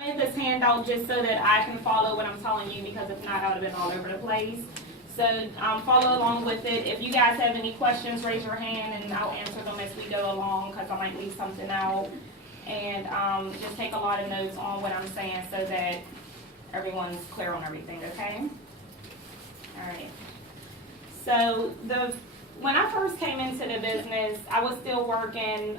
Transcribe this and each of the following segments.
I made this handout just so that I can follow what I'm telling you, because if not, I would have been all over the place. So follow along with it. If you guys have any questions, raise your hand and I'll answer them as we go along, because I might leave something out. And just take a lot of notes on what I'm saying so that everyone's clear on everything, okay? All right. So when I first came into the business, I was still working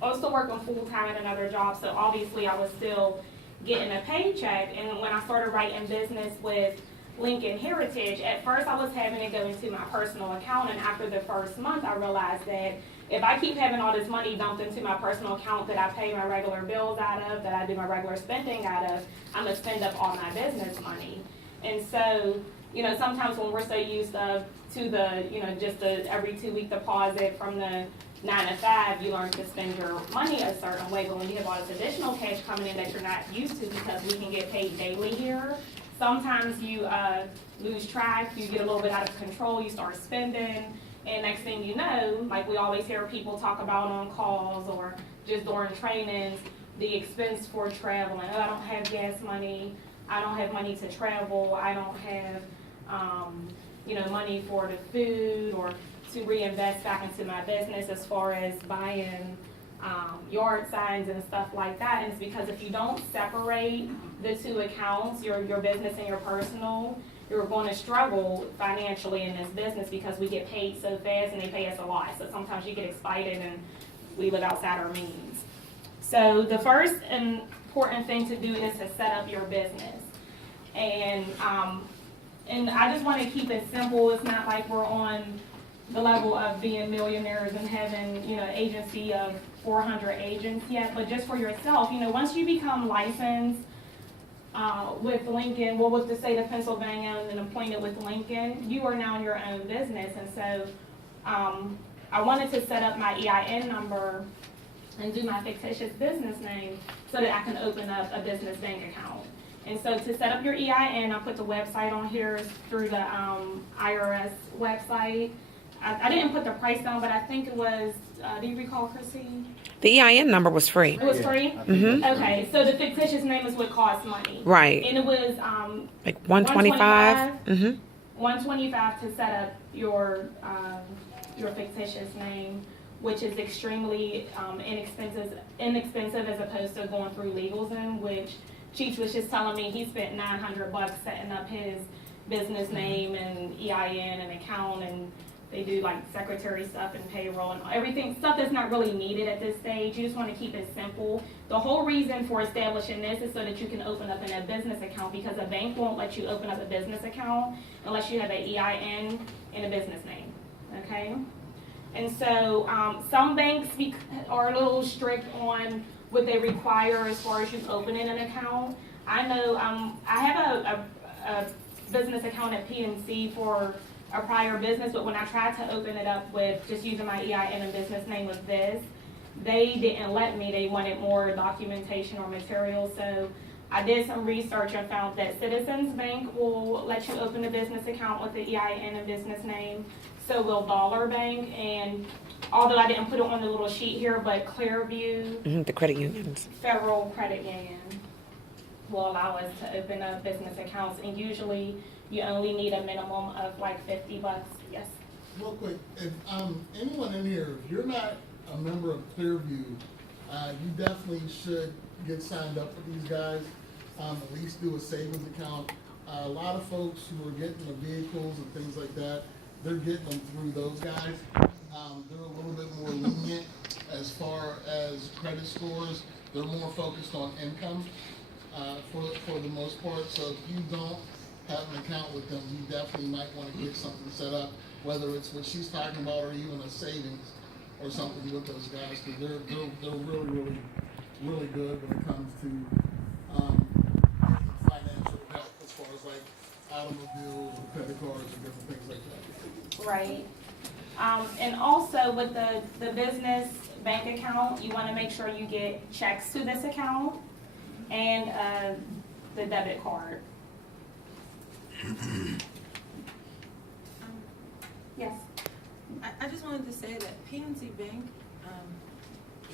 full-time at another job, so obviously I was still getting a paycheck. And when I started writing business with Lincoln Heritage, at first I was having to go into my personal account, and after the first month I realized that if I keep having all this money dumped into my personal account that I pay my regular bills out of, that I do my regular spending out of, I'm going to spend up all my business money. And so, sometimes when we're so used to the, just the every 2-week deposit from the 9 to 5, you learn to spend your money a certain way. But when you have all this additional cash coming in that you're not used to, because we can get paid daily here, sometimes you lose track, you get a little bit out of control, you start spending, and next thing you know, like we always hear people talk about on calls or just during trainings, the expense for traveling. Oh, I don't have gas money, I don't have money to travel, I don't have money for the food or to reinvest back into my business as far as buying yard signs and stuff like that. And it's because if you don't separate the two accounts, your business and your personal, you're going to struggle financially in this business, because we get paid so fast and they pay us a lot. So sometimes you get excited and we live outside our means. So the first important thing to do is to set up your business. And I just want to keep it simple. It's not like we're on the level of being millionaires and having, an agency of 400 agents yet, but just for yourself, once you become licensed with Lincoln, with the state of Pennsylvania, and appointed with Lincoln, you are now your own business. And so I wanted to set up my EIN number and do my fictitious business name so that I can open up a business bank account. And so to set up your EIN, I put the website on here through the IRS website. I didn't put the price down, but I think it was, do you recall, Chrissy? The EIN number was free. It was free? Mm-hmm. Okay, so the fictitious name is what costs money. Right. And it was like $125. Mm-hmm. $125 to set up your fictitious name, which is extremely inexpensive as opposed to going through LegalZoom, which Cheech was just telling me he spent $900 setting up his business name and EIN and account, and they do like secretary stuff and payroll and everything, stuff that's not really needed at this stage. You just want to keep it simple. The whole reason for establishing this is so that you can open up a business account, because a bank won't let you open up a business account unless you have an EIN and a business name, okay? And so some banks are a little strict on what they require as far as you opening an account. I know I have a business account at PNC for a prior business, but when I tried to open it up with just using my EIN and business name with this, they didn't let me. They wanted more documentation or material. So I did some research and found that Citizens Bank will let you open a business account with the EIN and business name. So will Dollar Bank, and although I didn't put it on the little sheet here, but Clearview, the credit unions, Federal Credit Union will allow us to open up business accounts, and usually you only need a minimum of like $50. Yes. Real quick, if anyone in here, if you're not a member of Clearview, you definitely should get signed up with these guys. At least do a savings account. A lot of folks who are getting the vehicles and things like that, they're getting them through those guys. They're a little bit more lenient as far as credit scores. They're more focused on income for the most part. So if you don't have an account with them, you definitely might want to get something set up, whether it's what she's talking about or even a savings or something with those guys, because they're really good when it comes to financial help as far as like automobiles or credit cards and different things like that. Right. And also with the business bank account, you want to make sure you get checks to this account and the debit card. Yes. I just wanted to say that PNC Bank,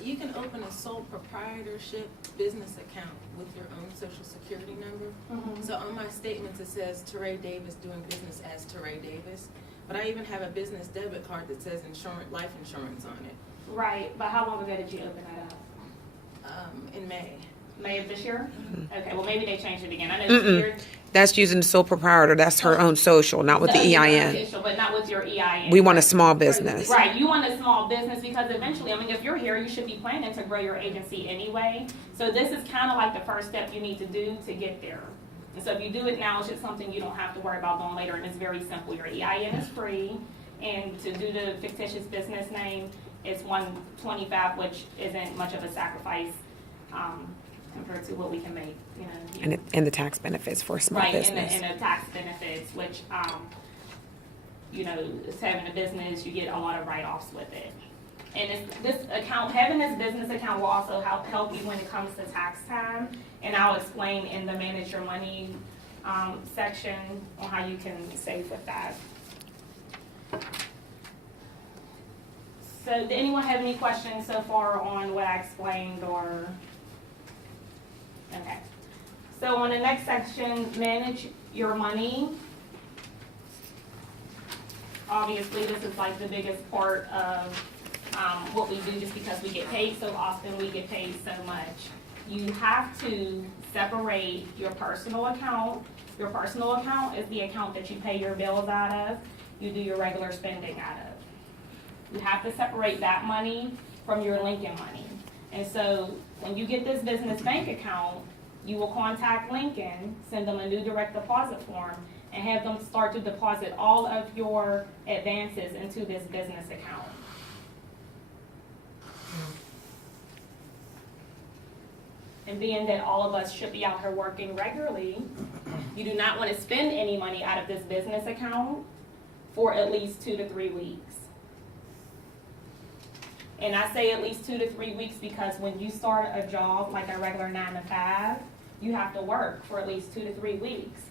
You can open a sole proprietorship business account with your own social security number. So on my statements, it says Teray Davis doing business as Teray Davis. But I even have a business debit card that says life insurance on it. Right, but how long ago did you open that up? In May. May of this year? Okay, well, maybe they changed it again. I know this year. That's using the sole proprietor. That's her own social, not with the EIN. Official, but not with your EIN. We want a small business. Right, you want a small business because eventually, I mean, if you're here, you should be planning to grow your agency anyway. So this is kind of like the first step you need to do to get there. And so if you do it now, it's just something you don't have to worry about doing later, and it's very simple. Your EIN is free, and to do the fictitious business name, it's $125, which isn't much of a sacrifice compared to what we can make, you know. And the tax benefits for a small Right, business. and the tax benefits, which, you know, is having a business, you get a lot of write-offs with it. And this account, having this business account will also help you when it comes to tax time. And I'll explain in the manage your money section on how you can save with that. So did anyone have any questions so far on what I explained or? Okay. So on the next section, manage your money. Obviously, this is like the biggest part of what we do just because we get paid so often, we get paid so much. You have to separate your personal account. Your personal account is the account that you pay your bills out of, you do your regular spending out of. You have to separate that money from your Lincoln money. And so when you get this business bank account, you will contact Lincoln, send them a new direct deposit form, and have them start to deposit all of your advances into this business account. And being that all of us should be out here working regularly, you do not want to spend any money out of this business account for at least 2 to 3 weeks. And I say at least 2 to 3 weeks because when you start a job like a regular 9 to 5, you have to work for at least 2 to 3 weeks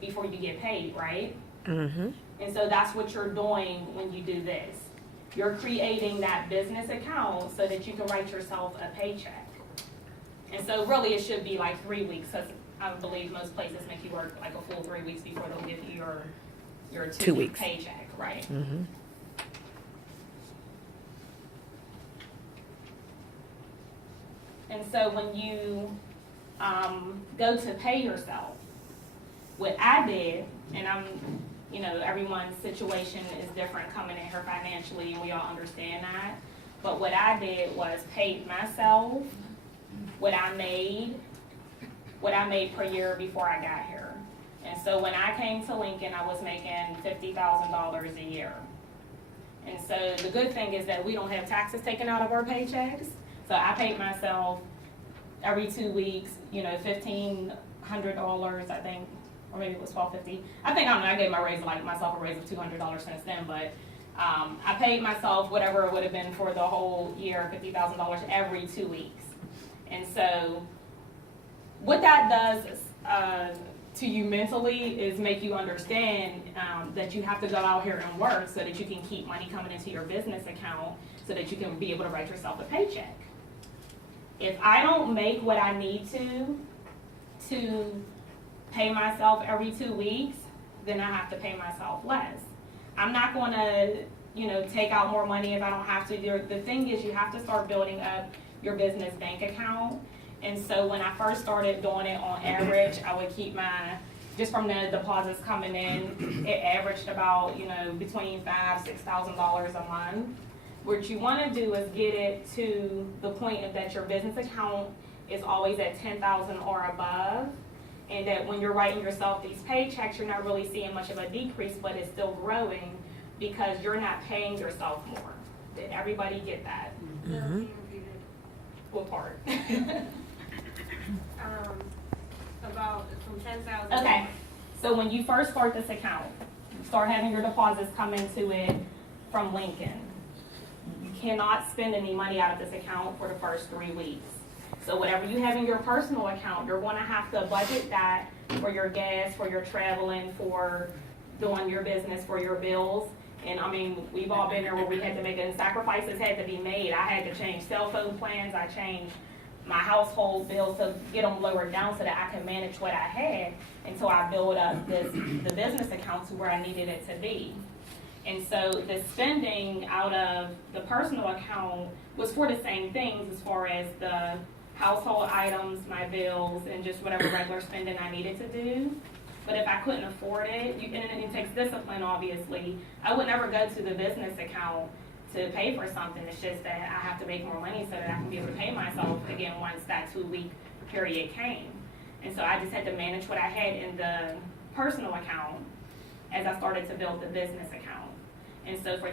before you get paid, right? Mm-hmm. And so that's what you're doing when you do this. You're creating that business account so that you can write yourself a paycheck. And so really it should be like 3 weeks, because I believe most places make you work like a full 3 weeks before they'll give you your 2 week paycheck, right? Mm-hmm. And so when you go to pay yourself, what I did, and you know, everyone's situation is different coming in here financially, and we all understand that. But what I did was paid myself what I made per year before I got here. And so when I came to Lincoln, I was making $50,000 a year. And so the good thing is that we don't have taxes taken out of our paychecks. So I paid myself every 2 weeks, you know, $1,500, I think, or maybe it was $1,250. I think, I don't know, I gave myself a raise of $200 since then, but I paid myself whatever it would have been for the whole year, $50,000 every 2 weeks. And so what that does to you mentally is make you understand that you have to go out here and work so that you can keep money coming into your business account so that you can be able to write yourself a paycheck. If I don't make what I need to pay myself every 2 weeks, then I have to pay myself less. I'm not going to, you know, take out more money if I don't have to. The thing is, you have to start building up your business bank account. And so when I first started doing it, on average, I would keep just from the deposits coming in, it averaged about, you know, between $5,000 to $6,000 a month. What you want to do is get it to the point that your business account is always at $10,000 or above, and that when you're writing yourself these paychecks, you're not really seeing much of a decrease, but it's still growing because you're not paying yourself more. Did everybody get that? Mm-hmm. What part? About from 10,000. Okay, so when you first start this account, start having your deposits come into it from Lincoln. You cannot spend any money out of this account for the first 3 weeks. So whatever you have in your personal account, you're going to have to budget that for your gas, for your traveling, for doing your business, for your bills. And I mean, we've all been there where we had to make, and sacrifices had to be made. I had to change cell phone plans, I changed my household bills to get them lowered down so that I could manage what I had until I built up the business account to where I needed it to be. And so the spending out of the personal account was for the same things as far as the household items, my bills, and just whatever regular spending I needed to do. But if I couldn't afford it, and it takes discipline, obviously, I would never go to the business account to pay for something. It's just that I have to make more money so that I can be able to pay myself again once that 2-week period came. And so I just had to manage what I had in the personal account as I started to build the business account. And so for